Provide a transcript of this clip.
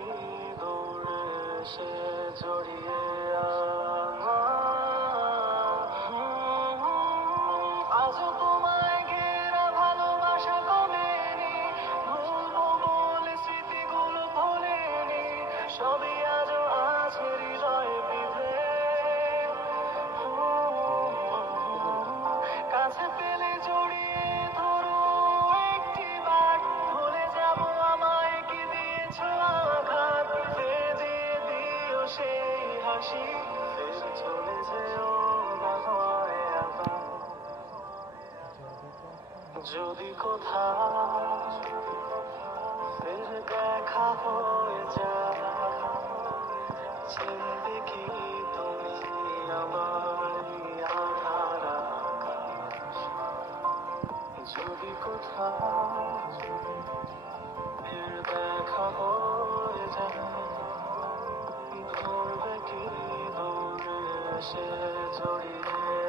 কি দৌড়ে সে জড়িয়ে আজও তোমায় ঘেরা ভালোবাসা কমেনি, ভুলবো বলে স্মৃতিগুলো ভোলেনি, সবই আজও আছে হৃদয়ে বিঁধে। কাছে পেলে জড়িয়ে ধরো একটি বার, ভুলে যাবো আমায় কি দিয়েছ আঘাত, ফিরে দিয়ে দিও সেই হাসি, ফের চলে যেও না হয় আবার। যদি কোথাও ফের দেখা হয়ে যায়, চিনবে কি তুমি আমার এই আঁধার আকাশ? যদি কোথাও ফের দেখা হয়ে যায়, ধরবে কি দৌড়ে সে জড়িয়ে